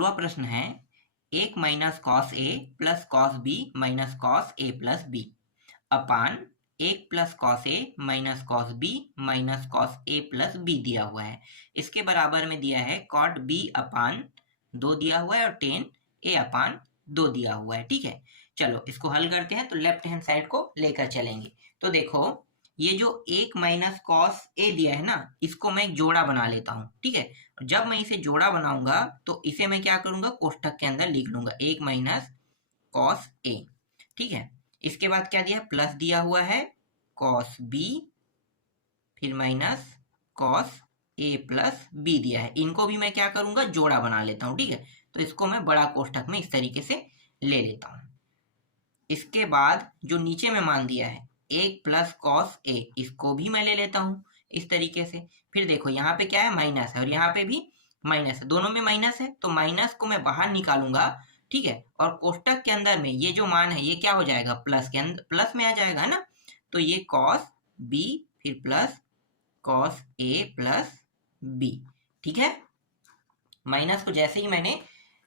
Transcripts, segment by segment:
16वां प्रश्न है 1 minus cos A plus cos B minus cos A plus B upon 1 plus cos A minus cos B minus cos A plus B दिया हुआ है। इसके बराबर में दिया है कॉट बी अपान 2 दिया हुआ है और टेन ए अपान 2 दिया हुआ है। ठीक है, चलो इसको हल करते हैं। तो लेफ्ट हैंड साइड को लेकर चलेंगे। तो देखो ये जो 1 माइनस कॉस ए दिया है ना, इसको मैं एक जोड़ा बना लेता हूँ। ठीक है, जब मैं इसे जोड़ा बनाऊंगा तो इसे मैं क्या करूंगा, कोष्ठक के अंदर लिख लूंगा 1 माइनस कॉस ए। ठीक है, इसके बाद क्या दिया है, प्लस दिया हुआ है कॉस बी, फिर minus cos A plus B दिया है। इनको भी मैं क्या करूंगा, जोड़ा बना लेता हूँ। ठीक है, तो इसको मैं बड़ा कोष्ठक में इस तरीके से ले लेता हूँ। इसके बाद जो नीचे में मान दिया है 1 प्लस कॉस ए, इसको भी मैं ले लेता हूँ इस तरीके से। फिर देखो यहाँ पे क्या है, माइनस है और यहाँ पे भी माइनस है, दोनों में माइनस है तो माइनस को मैं बाहर निकालूंगा। ठीक है, और कोष्ठक के अंदर में ये जो मान है ये क्या हो जाएगा, प्लस के अंदर प्लस में आ जाएगा ना। तो ये कॉस बी फिर plus cos A plus B. ठीक है, माइनस को जैसे ही मैंने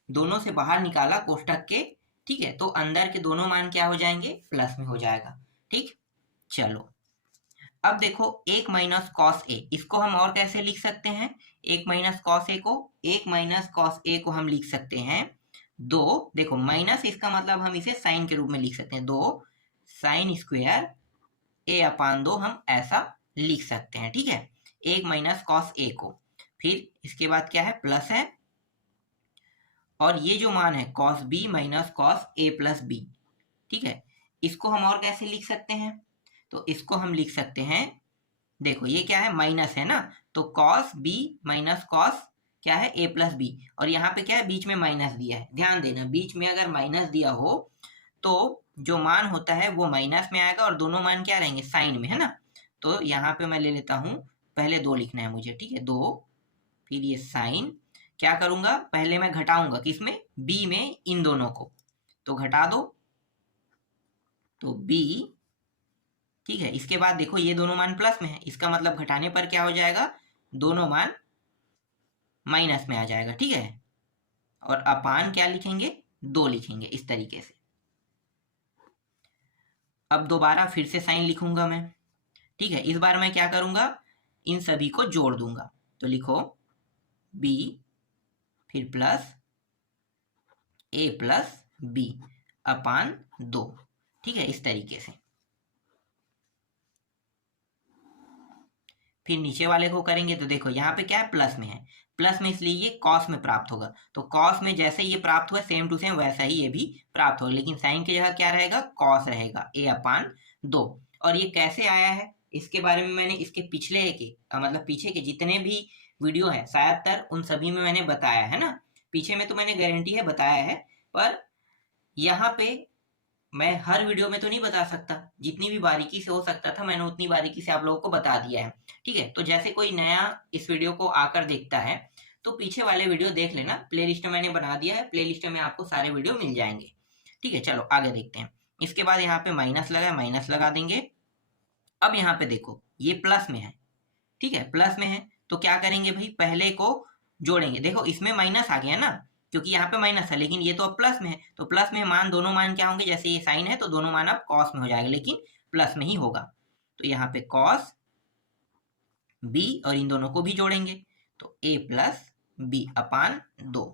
दोनों से बाहर निकाला कोष्ठक के, ठीक है, तो अंदर के दोनों मान क्या हो जाएंगे, प्लस में हो जाएगा। ठीक, चलो अब देखो 1 माइनस कॉस ए, इसको हम और कैसे लिख सकते हैं, 1 माइनस कॉस ए को 1 माइनस कॉस ए को हम लिख सकते हैं 2, देखो माइनस इसका मतलब हम इसे साइन के रूप में लिख सकते हैं, 2 साइन स्क्वायर ए अपान 2 हम ऐसा लिख सकते हैं। ठीक है, 1 माइनस कॉस ए को, फिर इसके बाद क्या है, प्लस है और ये जो मान है cos B minus cos A plus B. ठीक है, इसको हम और कैसे लिख सकते हैं, तो इसको हम लिख सकते हैं, देखो ये क्या है, माइनस है ना, तो कॉस बी माइनस कॉस क्या है ए प्लस बी, और यहाँ पे क्या है, बीच में माइनस दिया है। ध्यान देना, बीच में अगर माइनस दिया हो तो जो मान होता है वो माइनस में आएगा और दोनों मान क्या रहेंगे, साइन में, है ना। तो यहाँ पे मैं ले लेता हूँ, पहले 2 लिखना है मुझे। ठीक है, 2 फिर ये साइन, क्या करूंगा, पहले मैं घटाऊंगा किसमें, बी में, इन दोनों को, तो घटा दो तो बी। ठीक है, इसके बाद देखो ये दोनों मान प्लस में है, इसका मतलब घटाने पर क्या हो जाएगा, दोनों मान माइनस में आ जाएगा। ठीक है, और अपान क्या लिखेंगे, 2 लिखेंगे इस तरीके से। अब दोबारा फिर से साइन लिखूंगा मैं। ठीक है, इस बार मैं क्या करूंगा, इन सभी को जोड़ दूंगा, तो लिखो बी फिर प्लस ए प्लस बी अपान 2। ठीक है, इस तरीके से। फिर नीचे वाले को करेंगे तो देखो यहाँ पे क्या है, प्लस में है, प्लस में इसलिए ये कॉस में प्राप्त होगा, तो कॉस में जैसे ये प्राप्त हुआ सेम टू सेम वैसा ही ये भी प्राप्त होगा, लेकिन साइन की जगह क्या रहेगा, कॉस रहेगा ए अपान 2। और ये कैसे आया है, इसके बारे में मैंने इसके पिछले के मतलब पीछे के जितने भी वीडियो है शायद उन सभी में मैंने बताया है ना। पीछे में तो मैंने गारंटी है बताया है, पर यहाँ पे मैं हर वीडियो में तो नहीं बता सकता, जितनी भी बारीकी से हो सकता था मैंने उतनी बारीकी से आप लोगों को बता दिया है। ठीक है, तो जैसे कोई नया इस वीडियो को आकर देखता है तो पीछे वाले वीडियो देख लेना, प्लेलिस्ट में मैंने बना दिया है, प्लेलिस्ट में आपको सारे वीडियो मिल जाएंगे। ठीक है, चलो आगे देखते हैं। इसके बाद यहाँ पे माइनस लगा है, माइनस लगा देंगे। अब यहाँ पे देखो ये प्लस में है, ठीक है, प्लस में है तो क्या करेंगे भाई, पहले को जोड़ेंगे। देखो इसमें माइनस आ गया ना, क्योंकि यहाँ पे माइनस है, लेकिन ये तो अब प्लस में है, तो प्लस में मान, दोनों मान क्या होंगे, जैसे ये साइन है तो दोनों मान अब कॉस में हो जाएगा, लेकिन प्लस में ही होगा। तो यहाँ पे कॉस बी और इन दोनों को भी जोड़ेंगे तो ए प्लस बी अपान 2,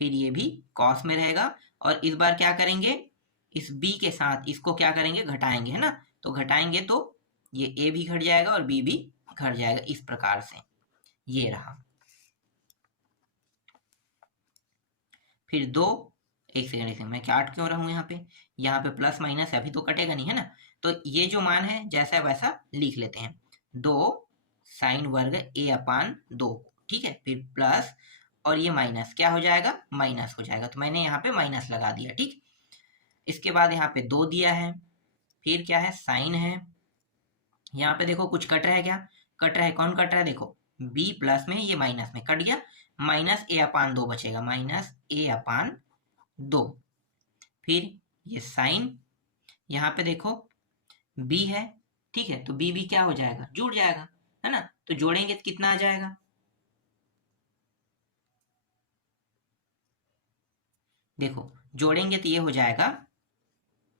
फिर ये भी कॉस में रहेगा। और इस बार क्या करेंगे, इस बी के साथ इसको क्या करेंगे, घटाएंगे, है ना, तो घटाएंगे तो ये ए भी घट जाएगा और बी भी घट जाएगा, इस प्रकार से ये रहा। फिर 2, एक सेकंड मैं काट क्यों रहा हूं, यहाँ पे प्लस माइनस अभी तो कटेगा नहीं, है ना। तो ये जो मान है जैसा वैसा लिख लेते हैं, 2 साइन वर्ग ए अपान 2। ठीक है, फिर प्लस और ये माइनस क्या हो जाएगा, माइनस हो जाएगा, तो मैंने यहाँ पे माइनस लगा दिया। ठीक, इसके बाद यहाँ पे 2 दिया है, फिर क्या है, साइन है। यहाँ पे देखो कुछ कट रहा है, क्या कट रहा है, कौन कट रहा है, देखो b प्लस में, ये माइनस में कट गया, माइनस ए अपान 2 बचेगा, माइनस ए अपान 2। फिर ये साइन, यहाँ पे देखो b है, ठीक है, तो b भी क्या हो जाएगा, जुड़ जाएगा, है ना, तो जोड़ेंगे तो कितना आ जाएगा, देखो जोड़ेंगे तो ये हो जाएगा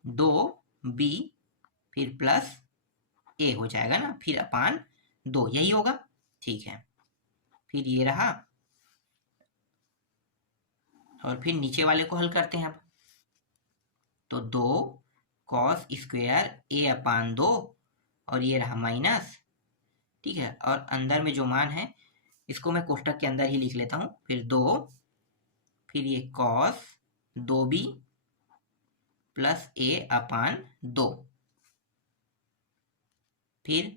2b फिर प्लस a हो जाएगा ना, फिर अपान 2, यही होगा। ठीक है, फिर ये रहा और फिर नीचे वाले को हल करते हैं अब। तो 2 कॉस स्क्वायर a अपान 2 और ये रहा माइनस। ठीक है, और अंदर में जो मान है इसको मैं कोष्टक के अंदर ही लिख लेता हूँ। फिर 2 फिर ये cos 2b plus a upon 2 फिर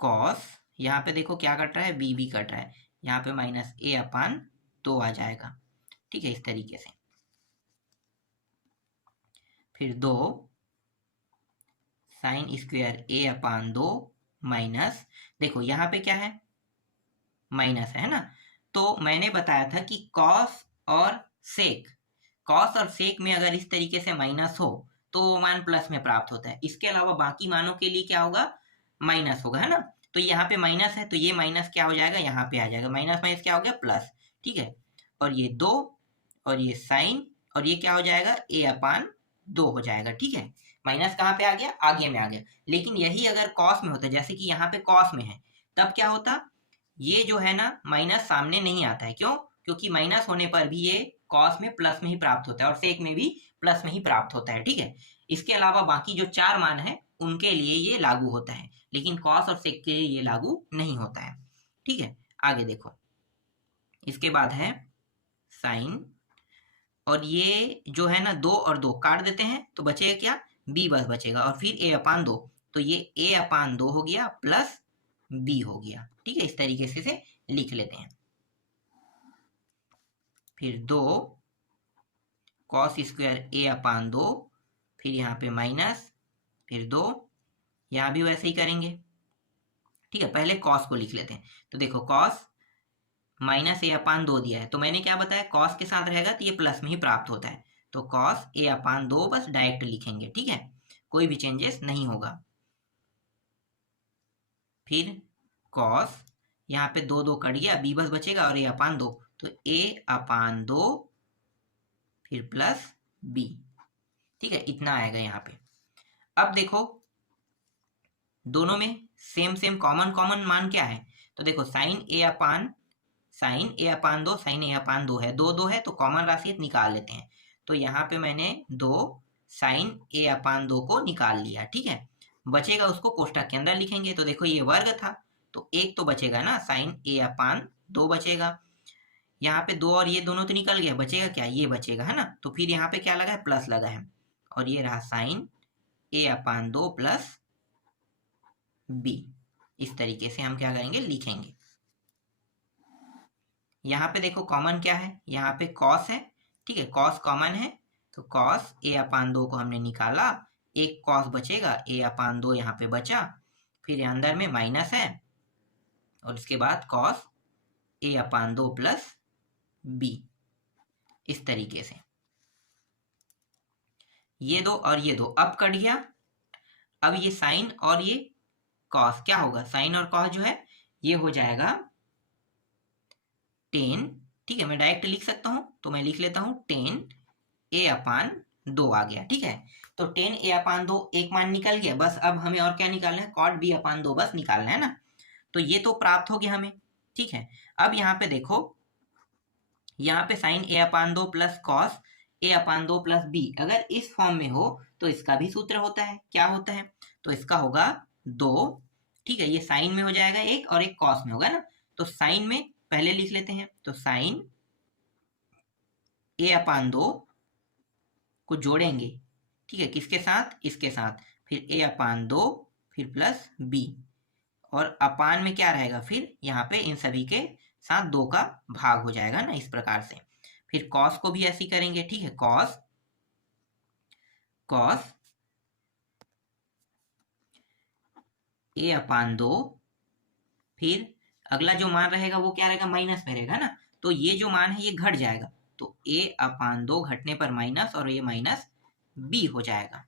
कॉस, यहाँ पे देखो क्या कट रहा है, b कट रहा है, यहाँ पे माइनस a अपान 2 आ जाएगा। ठीक है, इस तरीके से। फिर 2 sine square a upon 2 minus, देखो यहाँ पे क्या है, माइनस है ना। तो मैंने बताया था कि कॉस और सेक में अगर इस तरीके से माइनस हो तो वो मान प्लस में प्राप्त होता है। इसके अलावा बाकी मानों के लिए क्या होगा, माइनस होगा, है ना। तो यहाँ पे माइनस है तो ये माइनस क्या हो जाएगा, यहाँ पे आ जाएगा, माइनस माइनस क्या हो गया, प्लस। ठीक है, और ये 2 और ये साइन और ये क्या हो जाएगा, a अपान 2 हो जाएगा। ठीक है, माइनस कहाँ पे आ गया, आगे में आ गया। लेकिन यही अगर कॉस में होता, जैसे कि यहाँ पे कॉस में है, तब क्या होता, ये जो है ना माइनस सामने नहीं आता है। क्यों, क्योंकि माइनस होने पर भी ये कॉस में प्लस में ही प्राप्त होता है और सेक में भी प्लस में ही प्राप्त होता है। ठीक है, इसके अलावा बाकी जो 4 मान है उनके लिए ये लागू होता है, लेकिन कॉस और सेक के लिए ये लागू नहीं होता है। ठीक है, आगे देखो, इसके बाद है साइन, और ये जो है ना 2 और 2 काट देते हैं तो बचेगा क्या, b बस बचेगा, और फिर a अपान 2, तो ये a अपान 2 हो गया प्लस b हो गया। ठीक है, इस तरीके से लिख लेते हैं। फिर 2 कॉस स्क्वायर a अपान 2, फिर यहाँ पे माइनस, फिर 2, यहाँ भी वैसे ही करेंगे। ठीक है, पहले कॉस को लिख लेते हैं। तो देखो कॉस माइनस a अपान 2 दिया है, तो मैंने क्या बताया, कॉस के साथ रहेगा तो ये प्लस में ही प्राप्त होता है। तो कॉस a अपान 2 बस डायरेक्ट लिखेंगे। ठीक है, कोई भी चेंजेस नहीं होगा। फिर कॉस, यहाँ पे 2 2 कट गया, b बस बचेगा और a अपान 2, तो a अपान 2 फिर प्लस b। ठीक है, इतना आएगा यहाँ पे। अब देखो दोनों में सेम सेम कॉमन मान क्या है, तो देखो sine a upon 2 sine a upon 2 है, 2 2 है, तो कॉमन राशि निकाल लेते हैं। तो यहाँ पे मैंने 2 साइन a अपान 2 को निकाल लिया। ठीक है, बचेगा उसको कोष्टक के अंदर लिखेंगे। तो देखो ये वर्ग था तो एक तो बचेगा ना, साइन a अपान 2 बचेगा। यहाँ पे 2 और ये दोनों तो निकल गया, बचेगा क्या, ये बचेगा, है ना। तो फिर यहाँ पे क्या लगा है, प्लस लगा है, और ये रहा sine a upon 2 plus b। इस तरीके से हम क्या करेंगे, लिखेंगे। यहाँ पे देखो कॉमन क्या है, यहाँ पे कॉस है। ठीक है, कॉस कॉमन है, तो कॉस a अपान 2 को हमने निकाला, एक कॉस बचेगा, a अपान 2 यहाँ पे बचा, फिर अंदर में माइनस है, और इसके बाद cos a upon 2 plus b। इस तरीके से ये दो और ये दो अब कट गया। अब ये साइन और ये कॉस क्या होगा, साइन और कॉस जो है ये हो जाएगा 10। ठीक है, मैं डायरेक्ट लिख सकता हूँ, तो मैं लिख लेता हूँ 10 a अपान 2 आ गया। ठीक है, तो 10 a अपान 2 एक मान निकल गया, बस अब हमें और क्या निकालना है, कॉट b अपान 2 बस निकालना है ना। तो ये तो प्राप्त हो गया हमें। ठीक है, अब यहाँ पे देखो, यहाँ पे sine a upon 2 plus cos a upon 2 plus b अगर इस फॉर्म में हो तो इसका भी सूत्र होता है, क्या होता है, तो इसका होगा 2। ठीक है, ये साइन में हो जाएगा एक और एक कॉस में होगा ना। तो साइन में पहले लिख लेते हैं, तो साइन a अपान 2 को जोड़ेंगे। ठीक है, किसके साथ, इसके साथ, फिर a अपान 2 फिर प्लस b, और अपान में क्या रहेगा, फिर यहाँ पे इन सभी के साथ 2 का भाग हो जाएगा ना, इस प्रकार से। फिर कॉस को भी ऐसे करेंगे। ठीक है, कॉस a अपान 2, फिर अगला जो मान रहेगा वो क्या रहेगा, माइनस में रहेगा ना। तो ये जो मान है ये घट जाएगा, तो a अपान 2 घटने पर माइनस, और ये माइनस b हो जाएगा।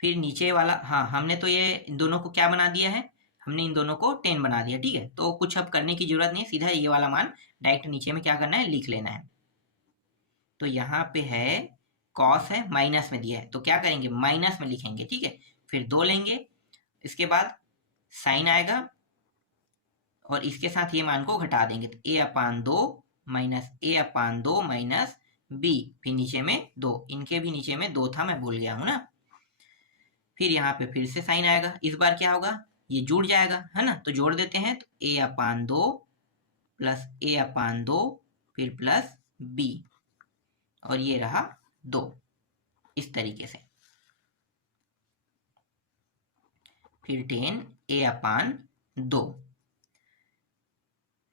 फिर नीचे वाला, हाँ हमने तो ये दोनों को क्या बना दिया है, हमने इन दोनों को 10 बना दिया, ठीक है। तो कुछ अब करने की जरूरत नहीं है, सीधा ये वाला मान डायरेक्ट नीचे में क्या करना है, लिख लेना है। तो यहाँ पे है कॉस है, माइनस में दिया है, तो क्या करेंगे, माइनस में लिखेंगे, ठीक है। फिर 2 लेंगे, इसके बाद साइन आएगा और इसके साथ ये मान को घटा देंगे, तो a/2 minus a/2 minus b, फिर नीचे में 2, इनके भी नीचे में 2 था, मैं भूल गया हूं ना। फिर यहाँ पे फिर से साइन आएगा, इस बार क्या होगा, ये जुड़ जाएगा, है ना। तो जोड़ देते हैं, तो a/2 प्लस a/2 फिर प्लस b, और ये रहा 2, इस तरीके से। फिर 10 a/2,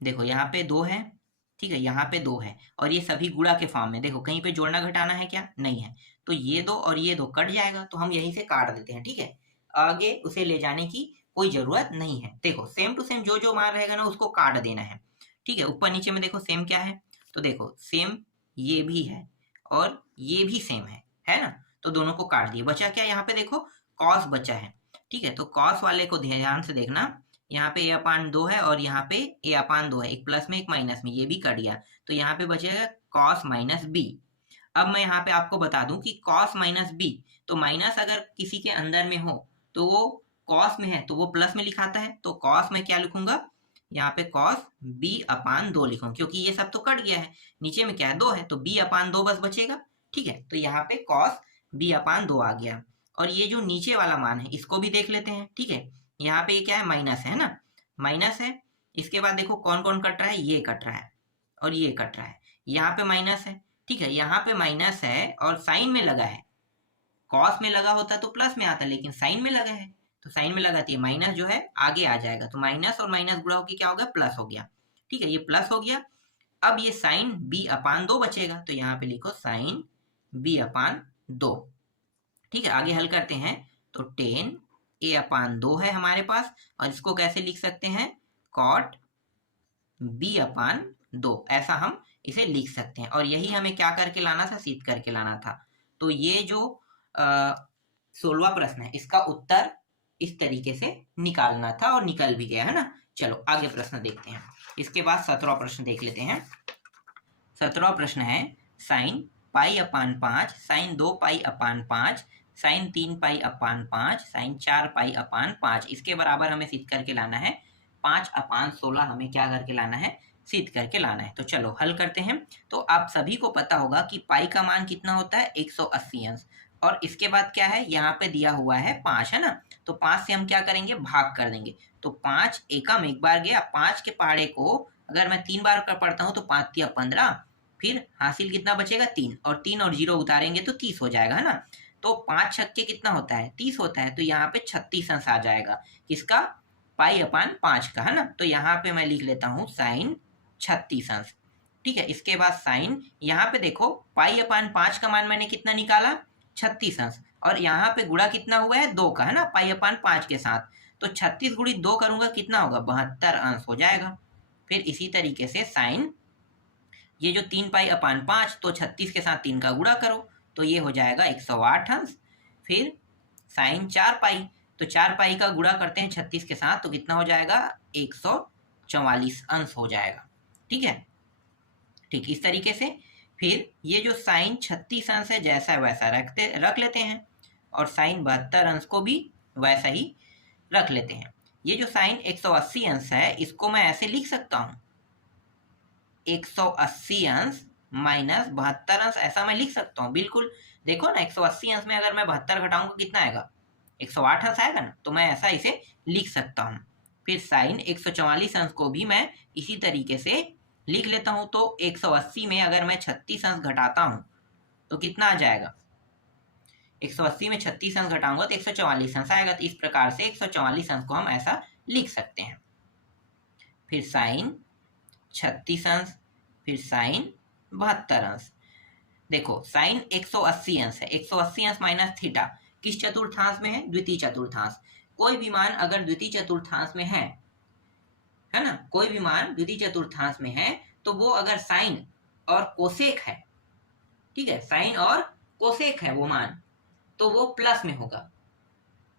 देखो यहाँ पे 2 है, ठीक है, यहाँ पे 2 है, और ये सभी गुणा के फॉर्म में, देखो कहीं पे जोड़ना घटाना है क्या, नहीं है, तो ये 2 और ये 2 कट जाएगा, तो हम यहीं से काट देते हैं, ठीक है। आगे उसे ले जाने की कोई जरूरत नहीं है। देखो सेम टू सेम जो जो मान रहेगा ना उसको काट देना है, ठीक है। ऊपर नीचे में देखो सेम क्या है, तो देखो सेम ये भी है और ये भी सेम है ना। तो दोनों को काट दिए, बचा क्या, यहाँ पे देखो कॉस बचा है, ठीक है। तो कॉस वाले को ध्यान से देखना, यहाँ पे a/2 है और यहाँ पे a/2 है, एक प्लस में एक माइनस में, ये भी कट गया, तो यहाँ पे बचेगा कॉस माइनस b। अब मैं यहाँ पे आपको बता दूं कि कॉस माइनस b, तो माइनस अगर किसी के अंदर में हो तो वो कॉस में है तो वो प्लस में लिखाता है, तो कॉस में क्या लिखूंगा, यहाँ पे कॉस b/2 लिखूंगा, क्योंकि ये सब तो कट गया है, नीचे में क्या है 2 है, तो b/2 बस बचेगा, ठीक है। तो यहाँ पे कॉस b/2 आ गया। और ये जो नीचे वाला मान है इसको भी देख लेते हैं, ठीक है। यहाँ पे क्या है, माइनस है ना, माइनस है। इसके बाद देखो कौन कौन कट रहा है, ये कट रहा है और ये कट रहा है, यहाँ पे माइनस है, ठीक है, यहाँ पे माइनस है और साइन में लगा है। कॉस में लगा होता तो प्लस में आता, लेकिन साइन में लगा है, तो साइन में लगाती है माइनस जो है आगे आ जाएगा, तो माइनस और माइनस गुणा होकर क्या हो गया, प्लस हो गया, ठीक है, ये प्लस हो गया। अब ये साइन b/2 बचेगा, तो यहाँ पे लिखो साइन b/2, ठीक है। आगे हल करते हैं, तो 10 a/2 है हमारे पास, और इसको कैसे लिख सकते हैं, कॉट b/2, ऐसा हम इसे लिख सकते हैं। और यही हमें क्या करके लाना था, सिद्ध करके लाना था। तो ये जो 16वां प्रश्न है इसका उत्तर इस तरीके से निकालना था और निकल भी गया, है ना। चलो आगे प्रश्न देखते हैं, इसके बाद 17वां प्रश्न देख लेते हैं। 17वां प्रश्न है साइन π/5, साइन 2π/5, साइन 3π/5, साइन 4π/5, इसके बराबर हमें सिद्ध करके लाना है। 5/16 हमें क्या करके लाना है, सिद्ध करके लाना है। तो चलो हल करते हैं। तो आप सभी को पता होगा कि पाई का मान कितना होता है, 180 अंश, और इसके बाद क्या है, यहाँ पे दिया हुआ है 5, है ना, तो 5 से हम क्या करेंगे, भाग कर देंगे, तो 5 एकम एक बार गया, 5 के पहाड़े को अगर मैं 3 बार कर पढ़ता हूँ तो 5 या 15, फिर हासिल कितना बचेगा 3, और 3 और 0 उतारेंगे तो 30 हो जाएगा, है ना। तो 5 छक्के कितना होता है, 30 होता है, तो यहाँ पे 36 अंश आ जाएगा, किसका, π/5 का, है ना। तो यहाँ पे मैं लिख लेता हूँ साइन 36 अंश, ठीक है। इसके बाद साइन, यहाँ पे देखो π/5 का मान मैंने कितना निकाला, 36 अंश, और यहाँ पे गुणा कितना हुआ है, 2 का, है ना, π/5 के साथ, तो 36 गुणित 2 करूंगा कितना होगा, 72 अंश हो जाएगा। फिर इसी तरीके से साइन, ये जो 3π/5, तो 36 के साथ 3 का गुणा करो, तो ये हो जाएगा 108 अंश। फिर साइन 4π, तो 4π का गुणा करते हैं 36 के साथ, तो कितना हो जाएगा, 144 अंश हो जाएगा, ठीक है। ठीक इस तरीके से फिर ये जो साइन 36 अंश है जैसा वैसा रख लेते हैं, और साइन 72 अंश को भी वैसा ही रख लेते हैं। ये जो साइन 180 अंश है इसको मैं ऐसे लिख सकता हूँ, 180 अंश माइनस 72 अंश, ऐसा मैं लिख सकता हूँ, बिल्कुल। देखो ना 180 अंश में अगर मैं 72 घटाऊंगा कितना आएगा, 108 अंश आएगा ना, तो मैं ऐसा इसे लिख सकता हूँ। फिर साइन 144 अंश को भी मैं इसी तरीके से लिख लेता हूँ, तो 180 में अगर मैं 36 अंश घटाता हूँ तो कितना आ जाएगा, 180 में 36 अंश घटाऊंगा तो 144 अंश आएगा, तो इस प्रकार से 144 अंश को हम ऐसा लिख सकते हैं। फिर साइन 36 अंश, फिर साइन 72 अंश। देखो साइन 180 अंश है, 180 अंश माइनस थीटा किस चतुर्थांश में है, द्वितीय चतुर्थांश। कोई भी मान अगर द्वितीय चतुर्थांश में है ना, कोई भी मान द्वितीय चतुर्थांश में है तो वो अगर साइन और कोसेक है, ठीक है, साइन और कोसेक है वो मान, तो वो प्लस में होगा।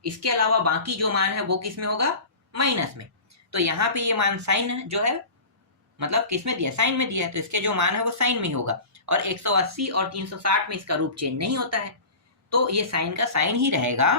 इसके अलावा बाकी जो मान है वो किस में होगा, माइनस में। तो यहाँ पे ये मान साइन जो है मतलब किस में दिया, साइन में दिया है, तो इसके जो मान है वो साइन में ही होगा। और 180 और 360 में इसका रूप चेंज नहीं होता है, तो ये साइन का साइन ही रहेगा।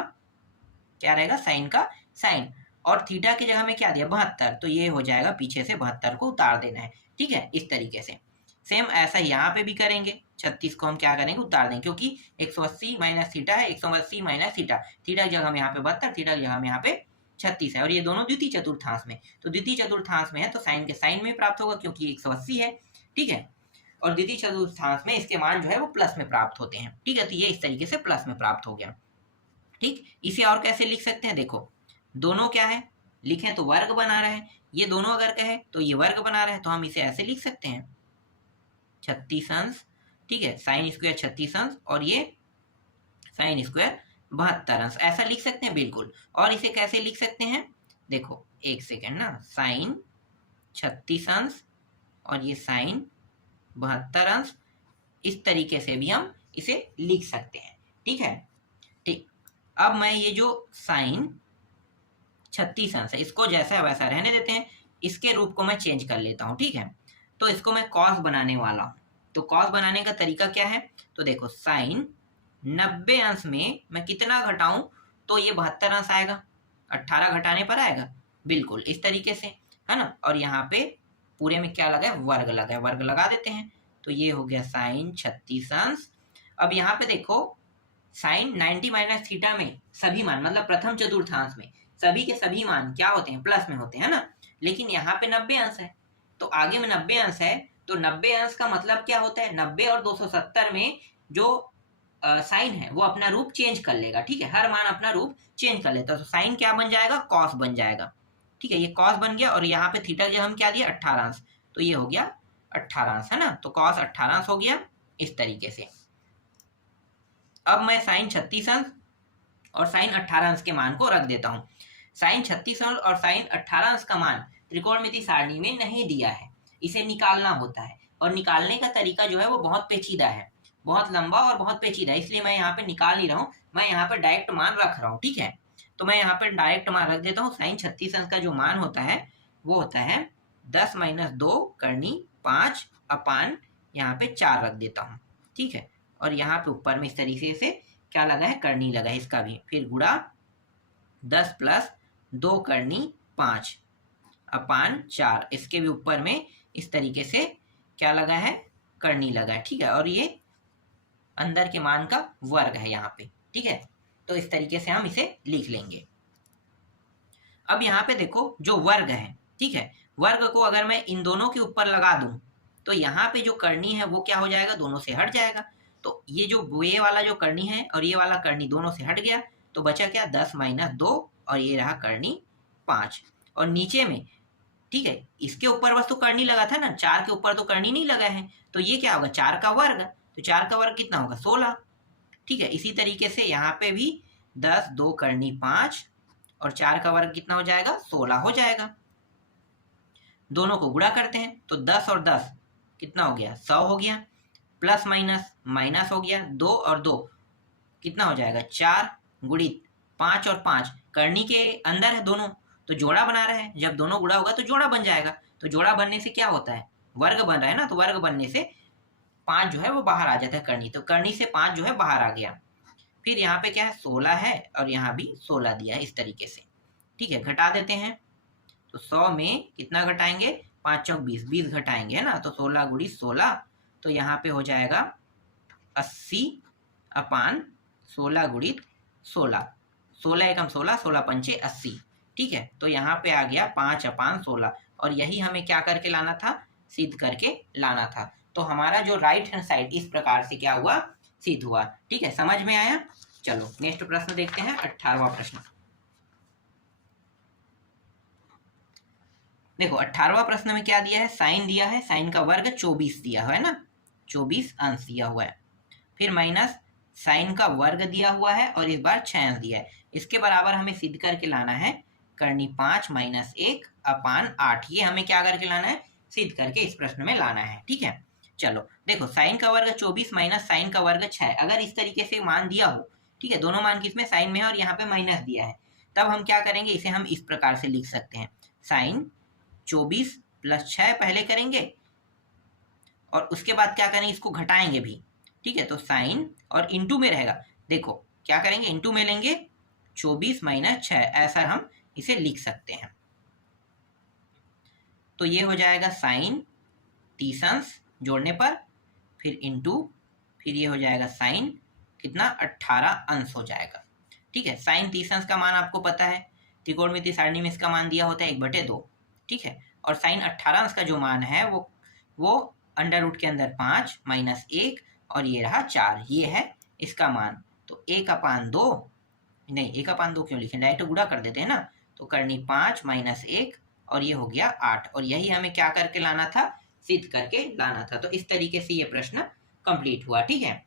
क्या रहेगा, साइन का साइन। और थीटा की जगह में क्या दिया, 72, तो ये हो जाएगा पीछे से 72 को उतार देना है। ठीक है, इस तरीके से सेम ऐसा यहाँ पे भी करेंगे। 36 को हम क्या करेंगे, उतार देंगे, क्योंकि 180 माइनस थीटा है, 180 माइनस थीटा, थीटा की जगह में यहाँ पे 72, थीटा की जगह में यहाँ पे 36 है, और ये दोनों द्वितीय चतुर्थांश में, तो द्वितीय चतुर्थांश में है तो साइन के साइन में प्राप्त होगा क्योंकि 180 है। ठीक है, और द्वितीय चतुर्थांश में इसके मान जो है वो प्लस में प्राप्त होते हैं। ठीक है, तो ये इस तरीके से प्लस में प्राप्त हो गया। ठीक, इसे और कैसे लिख सकते हैं, देखो दोनों क्या है, लिखें तो वर्ग बना रहे हैं, ये दोनों अगर कहे तो ये वर्ग बना रहे हैं, तो हम इसे ऐसे लिख सकते हैं 36 अंश। ठीक है, साइन स्क्वायर 36 अंश और ये साइन स्क्वायर 72 अंश, ऐसा लिख सकते हैं बिल्कुल। और इसे कैसे लिख सकते हैं, देखो एक सेकेंड ना, साइन 36 अंश और ये साइन 72 अंश, इस तरीके से भी हम इसे लिख सकते हैं। ठीक है, ठीक, अब मैं ये जो साइन 36 अंश है इसको जैसा है वैसा रहने देते हैं, इसके रूप को मैं चेंज कर लेता हूँ। ठीक है, तो इसको मैं कॉस बनाने वाला हूँ। तो कॉस बनाने का तरीका क्या है, तो देखो साइन 90 अंश में मैं कितना घटाऊं तो ये 72 अंश आएगा, 18 घटाने पर आएगा, बिल्कुल इस तरीके से, है ना। और यहाँ पे पूरे में क्या लगा है, वर्ग लगा है, वर्ग लगा देते हैं, तो ये हो गया साइन 36 अंश। अब यहाँ पे देखो साइन 90 माइनस थीटा में सभी मान मतलब प्रथम चतुर्थांश में सभी के सभी मान क्या होते हैं, प्लस में होते हैं ना, लेकिन यहाँ पे 90 अंश है, तो आगे में 90 अंश है, तो 90 अंश का मतलब क्या होता है, 90 और 270 में जो साइन है वो अपना रूप चेंज कर लेगा। ठीक है, हर मान अपना रूप चेंज कर लेता है, तो साइन क्या बन जाएगा, कॉस बन जाएगा। ठीक है, ये कॉस बन गया, और यहाँ पे थीटा जो हम क्या दिया 18 अंश, तो ये हो गया 18 अंश, है ना, तो कॉस 18 अंश हो गया इस तरीके से। अब मैं साइन 36 अंश और साइन 18 अंश के मान को रख देता हूँ। साइन 36 अंश और साइन 18 अंश का मान त्रिकोणमिति सारणी में नहीं दिया है, इसे निकालना होता है, और निकालने का तरीका जो है वो बहुत पेचीदा है, बहुत लंबा और बहुत पेचीदा, इसलिए मैं यहाँ पे निकाल नहीं रहा हूँ, मैं यहाँ पे डायरेक्ट मान रख रहा हूँ। ठीक है, तो मैं यहाँ पे डायरेक्ट मान रख देता हूँ। साइन 36 अंश का जो मान होता है वो होता है 10 माइनस 2 करनी 5 अपान यहाँ पे 4 रख देता हूँ। ठीक है, और यहाँ पे ऊपर में इस तरीके से क्या लगा है, करनी लगा है, इसका भी फिर गुणा 10 प्लस 2 करनी 5 अपान 4, इसके भी ऊपर में इस तरीके से क्या लगा है, करनी लगा है। ठीक है, और ये अंदर के मान का वर्ग है यहाँ पे। ठीक है, तो इस तरीके से हम इसे लिख लेंगे। अब यहाँ पे देखो जो वर्ग है, ठीक है, वर्ग को अगर मैं इन दोनों के ऊपर लगा दूं तो यहाँ पे जो करनी है वो क्या हो जाएगा, दोनों से हट जाएगा, तो ये जो ये वाला जो करनी है और ये वाला करनी दोनों से हट गया, तो बचा क्या, 10 माइनस 2 और ये रहा करनी 5, और नीचे में ठीक है इसके ऊपर बस तो करनी लगा था ना, 4 के ऊपर तो करनी नहीं लगा है, तो ये क्या होगा, 4 का वर्ग, तो 4 का वर्ग कितना होगा, 16। ठीक है, इसी तरीके से यहाँ पे भी 10 2 करनी 5 और 4 का वर्ग कितना हो जाएगा, 16 हो जाएगा। दोनों को गुणा करते हैं तो 10 और 10 कितना हो गया, 100 हो गया, प्लस माइनस माइनस हो गया, 2 और 2 कितना हो जाएगा, 4 गुणित 5 और 5 करनी के अंदर है दोनों, तो जोड़ा बना रहे हैं, जब दोनों गुणा होगा तो जोड़ा बन जाएगा, तो जोड़ा बनने से क्या होता है, वर्ग बन रहा है ना, तो वर्ग बनने से 5 जो है वो बाहर आ जाता है करनी, तो करनी से 5 जो है बाहर आ गया। फिर यहाँ पे क्या है, 16 है और यहाँ भी 16 दिया है इस तरीके से। ठीक है, घटा देते हैं, तो 100 में कितना घटाएंगे, 5 चौक 20, 20 घटाएंगे, है ना, तो 16 गुणी 16, तो यहाँ पे हो जाएगा 80 अपान 16 गुणित 16, 16 एकम 16, 16 पंचे 80। ठीक है, तो यहाँ पे आ गया 5 अपान 16, और यही हमें क्या करके लाना था, सिद्ध करके लाना था। तो हमारा जो राइट हैंड साइड इस प्रकार से क्या हुआ, सिद्ध हुआ। ठीक है, समझ में आया। चलो नेक्स्ट प्रश्न देखते हैं, 18वां प्रश्न। देखो 18वां प्रश्न में क्या दिया है, साइन दिया है, साइन का वर्ग 24 दिया हुआ है ना, 24 अंश दिया हुआ है, फिर माइनस साइन का वर्ग दिया हुआ है और इस बार 6 अंश दिया है, इसके बराबर हमें सिद्ध करके लाना है करनी 5 माइनस 1 अपान 8, ये हमें क्या करके लाना है, सिद्ध करके इस प्रश्न में लाना है। ठीक है, चलो देखो साइन का वर्ग 24 माइनस साइन का वर्ग 6, अगर इस तरीके से मान दिया हो, ठीक है, दोनों मान किसमें, साइन में है और यहाँ पे माइनस दिया है, तब हम क्या करेंगे, इसे हम इस प्रकार से लिख सकते हैं, साइन 24 प्लस 6 पहले करेंगे और उसके बाद क्या करेंगे, इसको घटाएंगे भी, ठीक है। तो साइन और इंटू में रहेगा, देखो क्या करेंगे, इंटू में लेंगे 24 माइनस 6, ऐसा हम इसे लिख सकते हैं। तो ये हो जाएगा साइन 30 अंश जोड़ने पर, फिर इंटू, फिर ये हो जाएगा साइन कितना 18 अंश हो जाएगा, ठीक है। साइन 30 अंश का मान आपको पता है, त्रिकोणमितीय सारणी में इसका मान दिया होता है 1/2, ठीक है। और साइन 18 अंश का जो मान है वो अंडर रूट के अंदर 5 माइनस 1 और ये रहा 4, ये है इसका मान। तो 1/2, नहीं 1/2 क्यों लिखें, डायरेक्ट गुणा कर देते हैं ना, तो करनी 5 माइनस 1 और ये हो गया 8, और यही हमें क्या करके लाना था, सिद्ध करके लाना था। तो इस तरीके से ये प्रश्न कंप्लीट हुआ, ठीक है।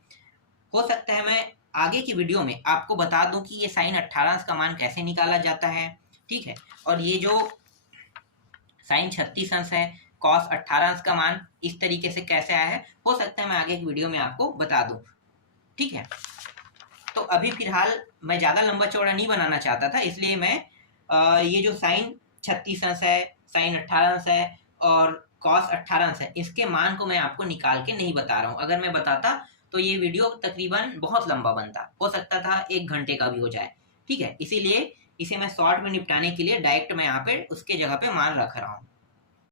हो सकता है मैं आगे की वीडियो में आपको बता दूं कि ये साइन 18 अंश का मान कैसे निकाला जाता है, ठीक है। और ये जो साइन 36 अंश है, कॉस 18 अंश का मान इस तरीके से कैसे आया है, हो सकता है मैं आगे की वीडियो में आपको बता दूं, ठीक है। तो अभी फिलहाल मैं ज़्यादा लंबा चौड़ा नहीं बनाना चाहता था, इसलिए मैं ये जो साइन 36 अंश है, साइन 18 अंश है और कॉस 18 अंश है, इसके मान को मैं आपको निकाल के नहीं बता रहा हूँ। अगर मैं बताता तो ये वीडियो तकरीबन बहुत लंबा बनता, हो सकता था 1 घंटे का भी हो जाए, ठीक है। इसीलिए इसे मैं शॉर्ट में निपटाने के लिए डायरेक्ट मैं यहाँ पे उसके जगह पे मान रख रहा हूँ।